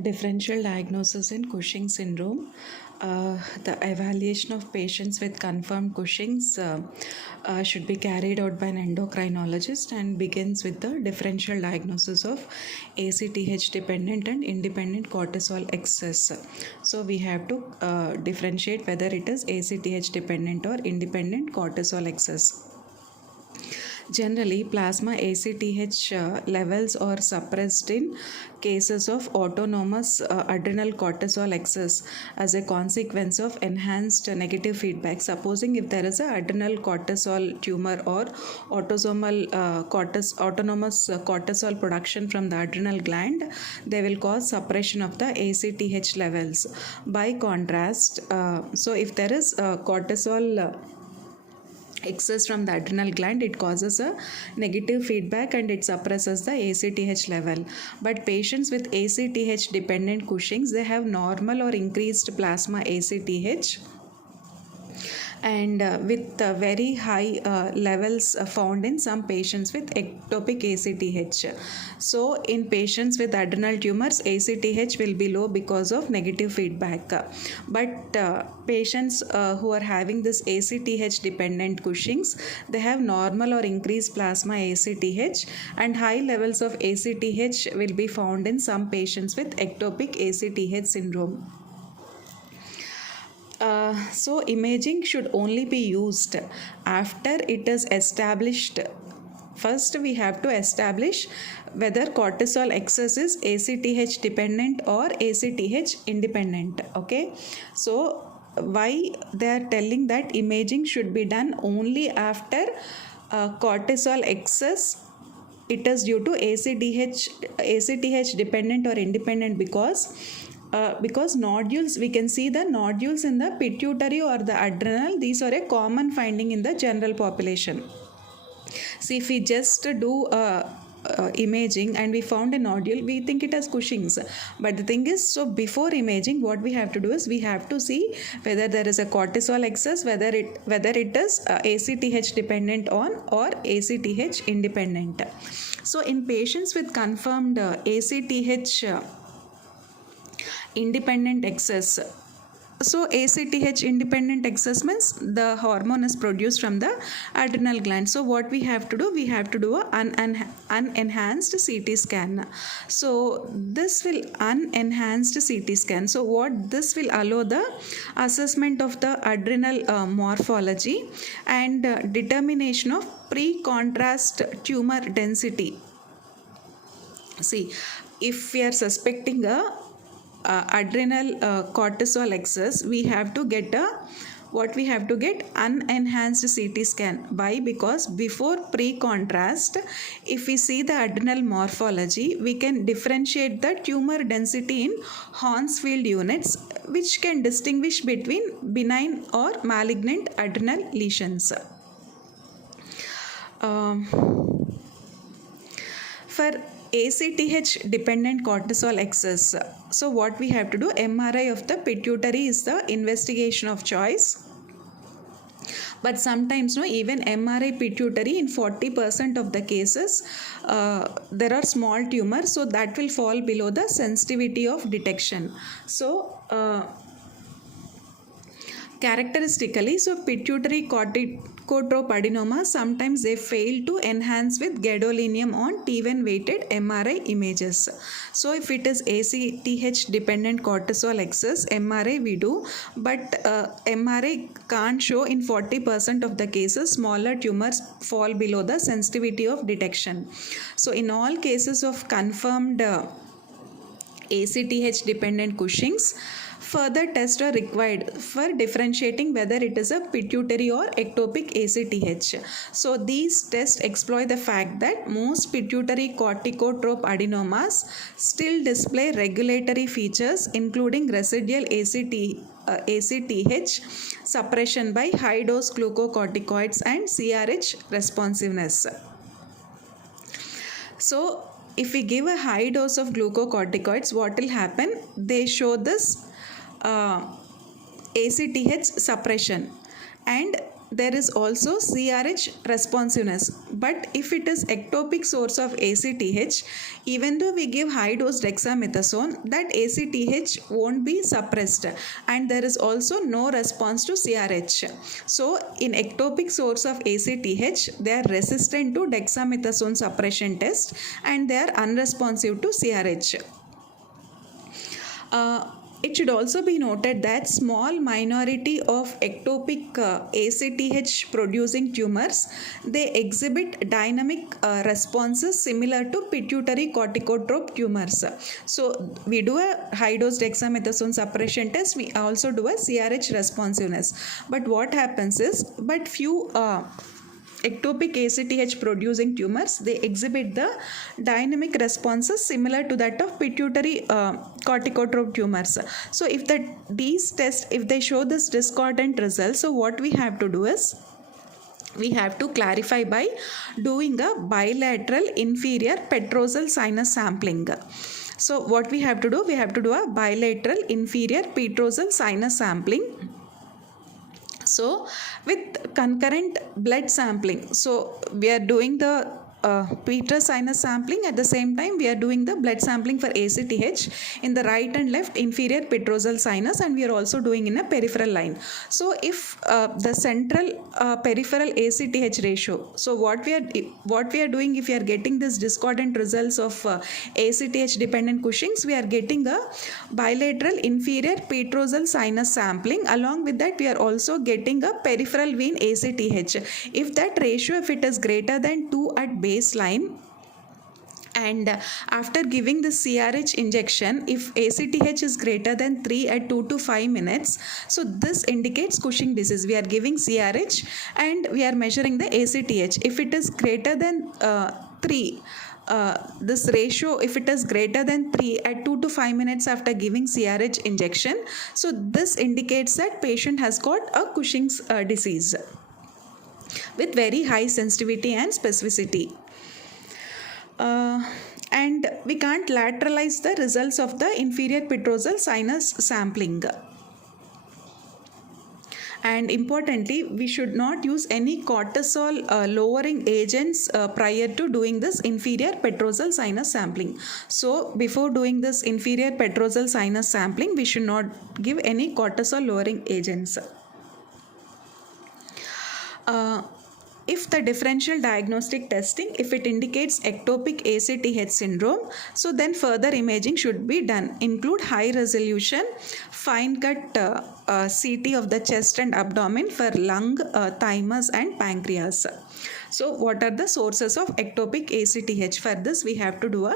Differential diagnosis in Cushing syndrome. The evaluation of patients with confirmed Cushing's should be carried out by an endocrinologist and begins with the differential diagnosis of ACTH dependent and independent cortisol excess. So we have to differentiate whether it is ACTH dependent or independent cortisol excess. Generally, plasma ACTH levels are suppressed in cases of autonomous adrenal cortisol excess as a consequence of enhanced negative feedback. Supposing if there is a adrenal cortisol tumor or autosomal autonomous cortisol production from the adrenal gland, they will cause suppression of the ACTH levels. By contrast, so if there is cortisol excess from the adrenal gland, it causes a negative feedback and it suppresses the ACTH level. But patients with ACTH dependent Cushing's, they have normal or increased plasma ACTH and with very high levels found in some patients with ectopic ACTH. So in patients with adrenal tumors, ACTH will be low because of negative feedback. But patients who are having this ACTH dependent Cushing's, they have normal or increased plasma ACTH and high levels of ACTH will be found in some patients with ectopic ACTH syndrome. So imaging should only be used after it is established. First, we have to establish whether cortisol excess is ACTH dependent or ACTH independent. Okay, so why they are telling that imaging should be done only after cortisol excess, it is due to ACTH dependent or independent because nodules, we can see the nodules in the pituitary or the adrenal. These are a common finding in the general population. See, if we just do imaging and we found a nodule, we think it as Cushing's. But the thing is, so before imaging, what we have to do is we have to see whether there is a cortisol excess, whether it is ACTH dependent on or ACTH independent. So in patients with confirmed ACTH independent excess, so ACTH independent excess means the hormone is produced from the adrenal gland. So what we have to do, we have to do an unenhanced CT scan. So this will unenhanced CT scan. So what this will allow the assessment of the adrenal morphology and determination of pre-contrast tumor density. See, if we are suspecting a adrenal cortisol excess, we have to get unenhanced CT scan. Why? Because before pre-contrast, if we see the adrenal morphology, we can differentiate the tumor density in Hounsfield units, which can distinguish between benign or malignant adrenal lesions. For ACTH dependent cortisol excess, so what we have to do, MRI of the pituitary is the investigation of choice. But sometimes even MRI pituitary, in 40% of the cases there are small tumors, so that will fall below the sensitivity of detection. So characteristically, so pituitary corticotrope adenoma, sometimes they fail to enhance with gadolinium on T1 weighted MRI images. So if it is ACTH dependent cortisol excess, MRI we do, but MRI can't show in 40% of the cases smaller tumors fall below the sensitivity of detection. So in all cases of confirmed ACTH dependent Cushing's, further tests are required for differentiating whether it is a pituitary or ectopic ACTH. So these tests exploit the fact that most pituitary corticotrope adenomas still display regulatory features, including residual ACTH suppression by high dose glucocorticoids and CRH responsiveness. So if we give a high dose of glucocorticoids, what will happen? They show this ACTH suppression, and there is also CRH responsiveness. But if it is ectopic source of ACTH, even though we give high dose dexamethasone, that ACTH won't be suppressed, and there is also no response to CRH. So in ectopic source of ACTH, they are resistant to dexamethasone suppression test and they are unresponsive to CRH. It should also be noted that small minority of ectopic ACTH producing tumors, they exhibit dynamic responses similar to pituitary corticotrope tumors. So we do a high dose dexamethasone suppression test, we also do a CRH responsiveness. But what happens is, but few ectopic ACTH producing tumors, they exhibit the dynamic responses similar to that of pituitary corticotrope tumors. So if these tests, if they show this discordant result, so what we have to do is, we have to clarify by doing a bilateral inferior petrosal sinus sampling. So what we have to do, we have to do a bilateral inferior petrosal sinus sampling. So with concurrent blood sampling, so we are doing the petrous sinus sampling, at the same time we are doing the blood sampling for ACTH in the right and left inferior petrosal sinus, and we are also doing in a peripheral line. So if the central peripheral ACTH ratio, so what we are doing, if we are getting this discordant results of ACTH dependent Cushing's, we are getting a bilateral inferior petrosal sinus sampling. Along with that, we are also getting a peripheral vein ACTH. If that ratio, if it is greater than 2 at baseline, and after giving the CRH injection, if ACTH is greater than 3 at 2 to 5 minutes, so this indicates Cushing disease. We are giving CRH and we are measuring the ACTH. If it is greater than 3, this ratio, if it is greater than 3 at 2 to 5 minutes after giving CRH injection, so this indicates that patient has got a Cushing's disease with very high sensitivity and specificity. And we can't lateralize the results of the inferior petrosal sinus sampling. And importantly, we should not use any cortisol lowering agents prior to doing this inferior petrosal sinus sampling. So before doing this inferior petrosal sinus sampling, we should not give any cortisol lowering agents. If the differential diagnostic testing, if it indicates ectopic ACTH syndrome, so then further imaging should be done. Include high resolution fine cut CT of the chest and abdomen for lung, thymus and pancreas. So what are the sources of ectopic ACTH? For this, we have to do a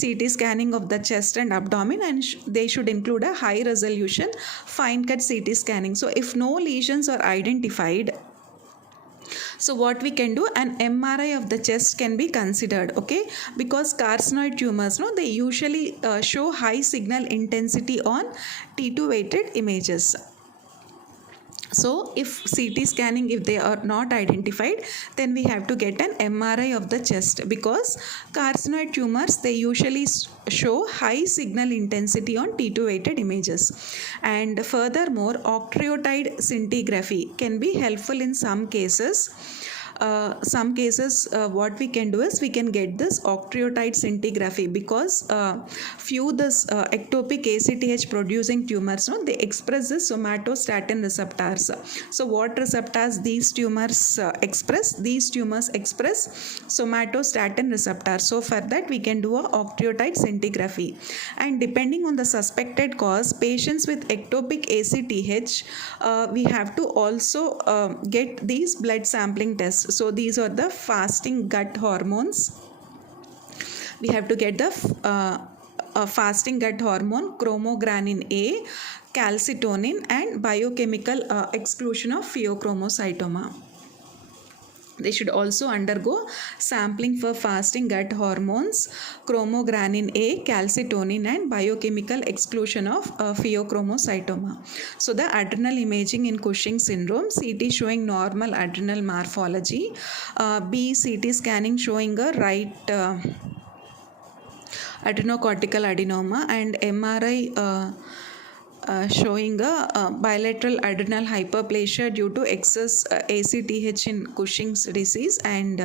CT scanning of the chest and abdomen, and they should include a high resolution fine cut CT scanning. So if no lesions are identified, so what we can do, an MRI of the chest can be considered, okay, because carcinoid tumors, no, they usually show high signal intensity on T2 weighted images. So if CT scanning, if they are not identified, then we have to get an MRI of the chest, because carcinoid tumors, they usually show high signal intensity on T2 weighted images. And furthermore, octreotide scintigraphy can be helpful in some cases. What we can do is we can get this octreotide scintigraphy, because few this ectopic ACTH producing tumors, no, they express the somatostatin receptors. So what receptors these tumors express? These tumors express somatostatin receptors. So for that we can do a octreotide scintigraphy. And depending on the suspected cause, patients with ectopic ACTH, we have to also get these blood sampling tests. So these are the fasting gut hormones. We have to get the fasting gut hormone, chromogranin A, calcitonin, and biochemical exclusion of pheochromocytoma. They should also undergo sampling for fasting gut hormones, chromogranin A, calcitonin, and biochemical exclusion of pheochromocytoma. So the adrenal imaging in Cushing syndrome, CT showing normal adrenal morphology, B, CT scanning showing a right adrenocortical adenoma, and MRI showing a bilateral adrenal hyperplasia due to excess ACTH in Cushing's disease, and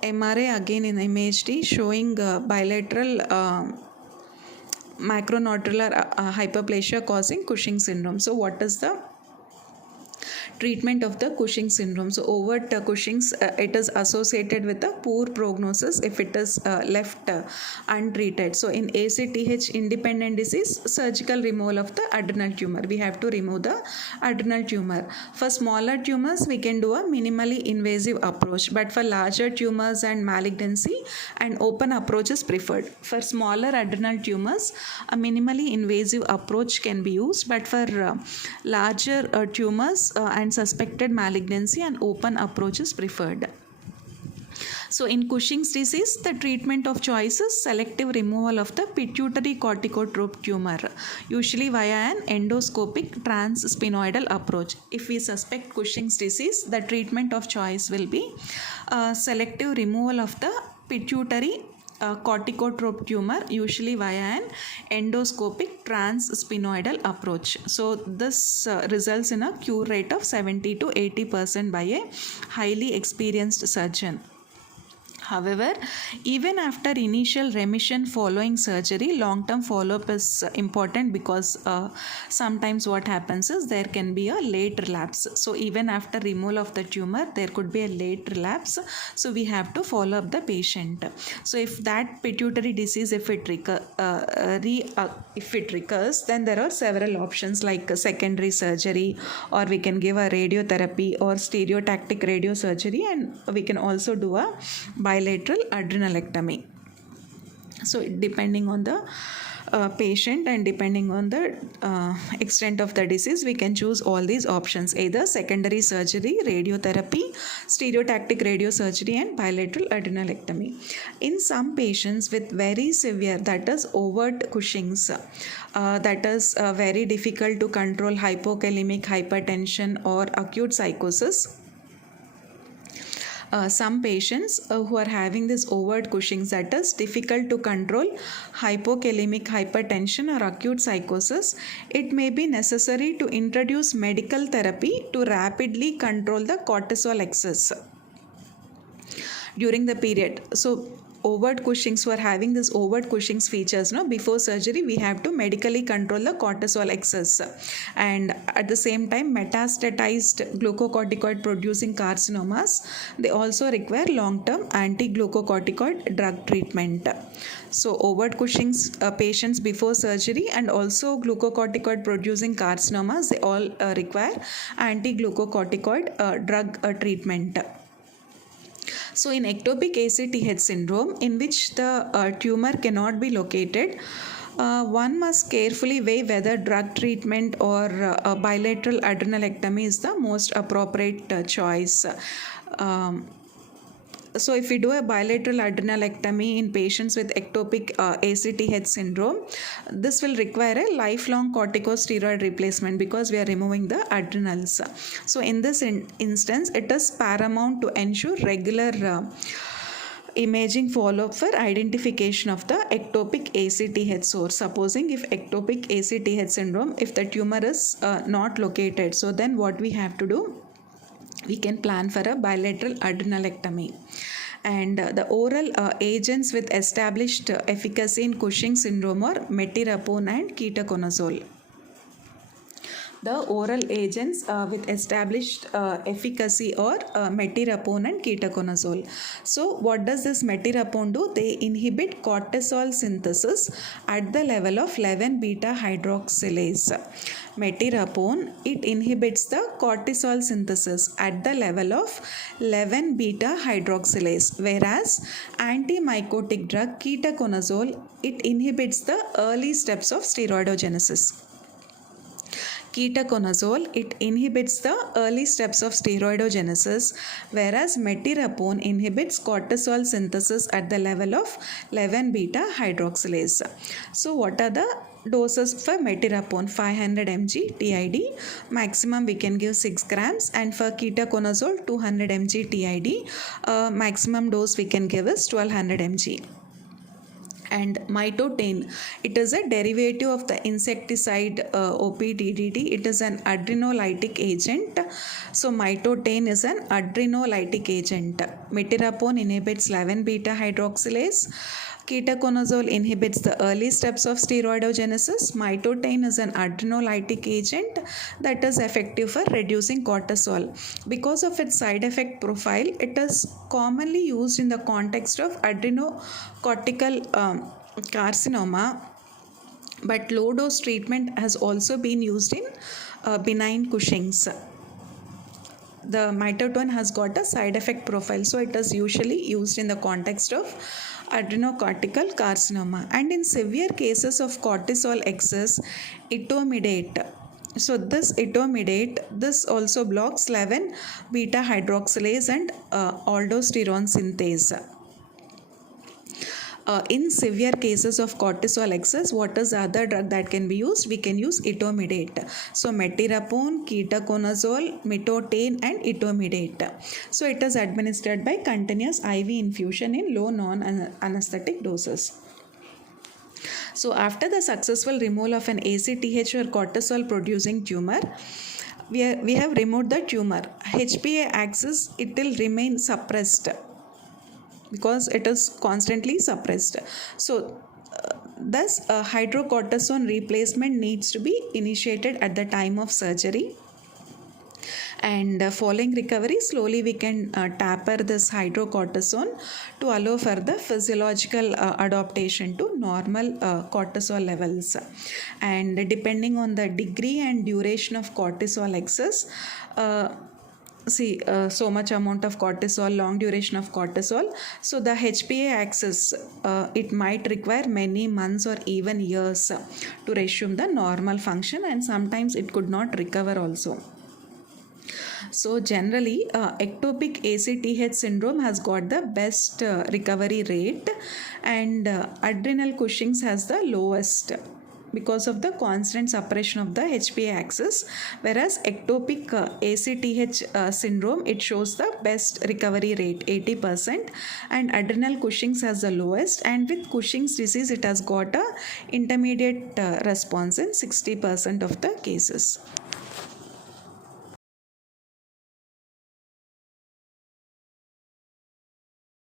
MRA again in image D showing bilateral macronodular hyperplasia causing Cushing syndrome. So what is the treatment of the Cushing syndrome? So overt Cushing's, it is associated with a poor prognosis if it is left untreated. So in ACTH independent disease, surgical removal of the adrenal tumor, we have to remove the adrenal tumor. For smaller tumors we can do a minimally invasive approach, but for larger tumors and malignancy, an open approach is preferred. For smaller adrenal tumors, a minimally invasive approach can be used, but for larger tumors and suspected malignancy, an open approach is preferred. So in Cushing's disease, the treatment of choice is selective removal of the pituitary corticotrope tumor, usually via an endoscopic transsphenoidal approach. If we suspect Cushing's disease, the treatment of choice will be selective removal of the pituitary corticotrope tumor, usually via an endoscopic transsphenoidal approach. So this results in a cure rate of 70 to 80% by a highly experienced surgeon. However, even after initial remission following surgery, long-term follow-up is important, because sometimes what happens is there can be a late relapse. So even after removal of the tumor, there could be a late relapse. So we have to follow up the patient. So if that pituitary disease, if it recurs, then there are several options like secondary surgery, or we can give a radiotherapy or stereotactic radiosurgery, and we can also do a bilateral adrenalectomy. So depending on the patient and depending on the extent of the disease, we can choose all these options, either secondary surgery, radiotherapy, stereotactic radiosurgery, and bilateral adrenalectomy. In some patients with very severe, that is overt Cushing's, that is very difficult to control hypokalemic hypertension or acute psychosis, some patients who are having this overt Cushing's, that is difficult to control hypokalemic hypertension or acute psychosis, it may be necessary to introduce medical therapy to rapidly control the cortisol excess during the period. So overt Cushing's, who are having this overt Cushing's features, before surgery we have to medically control the cortisol excess, and at the same time metastatized glucocorticoid producing carcinomas, they also require long-term anti-glucocorticoid drug treatment. So overt Cushing's patients before surgery and also glucocorticoid producing carcinomas, they all require anti-glucocorticoid drug treatment. So in ectopic ACTH syndrome, in which the tumor cannot be located, one must carefully weigh whether drug treatment or bilateral adrenalectomy is the most appropriate choice. So if we do a bilateral adrenalectomy in patients with ectopic ACTH syndrome, this will require a lifelong corticosteroid replacement, because we are removing the adrenals. So in this instance, it is paramount to ensure regular imaging follow-up for identification of the ectopic ACTH source. Supposing if ectopic ACTH syndrome, if the tumor is not located, so then what we have to do? We can plan for a bilateral adrenalectomy. And the oral agents with established efficacy in Cushing syndrome are metirapone and ketoconazole. The oral agents with established efficacy are metirapone and ketoconazole. So what does this metirapone do? They inhibit cortisol synthesis at the level of 11-beta hydroxylase. Metirapone, it inhibits the cortisol synthesis at the level of 11-beta hydroxylase, whereas antimycotic drug ketoconazole, it inhibits the early steps of steroidogenesis. Ketoconazole, it inhibits the early steps of steroidogenesis, whereas metirapone inhibits cortisol synthesis at the level of 11-beta hydroxylase. So what are the doses for metirapone? 500 mg TID, maximum we can give 6 grams, and for ketoconazole 200 mg TID, maximum dose we can give is 1200 mg. And mitotane, it is a derivative of the insecticide OPDDT. It is an adrenolytic agent. So mitotane is an adrenolytic agent. Metirapone inhibits 11 beta hydroxylase. Ketoconazole inhibits the early steps of steroidogenesis. Mitotane is an adrenolytic agent that is effective for reducing cortisol. Because of its side effect profile, it is commonly used in the context of adrenocortical carcinoma, but low dose treatment has also been used in benign Cushing's. The mitotone has got a side effect profile, so it is usually used in the context of adrenocortical carcinoma. And in severe cases of cortisol excess, etomidate, so this etomidate, this also blocks 11 beta hydroxylase and aldosterone synthase. In severe cases of cortisol excess, what is the other drug that can be used? We can use etomidate. So metirapone, ketoconazole, mitotane and etomidate. So it is administered by continuous IV infusion in low non-anesthetic doses. So after the successful removal of an ACTH or cortisol producing tumor, we have removed the tumor. HPA axis, it will remain suppressed because it is constantly suppressed. So thus hydrocortisone replacement needs to be initiated at the time of surgery, and following recovery, slowly we can taper this hydrocortisone to allow for the physiological adaptation to normal cortisol levels. And depending on the degree and duration of cortisol excess, so much amount of cortisol, long duration of cortisol, so the HPA axis, it might require many months or even years to resume the normal function, and sometimes it could not recover also. So generally, ectopic ACTH syndrome has got the best recovery rate, and adrenal Cushing's has the lowest because of the constant suppression of the HPA axis, whereas ectopic ACTH syndrome, it shows the best recovery rate, 80%, and adrenal Cushing's has the lowest, and with Cushing's disease it has got a intermediate response in 60% of the cases.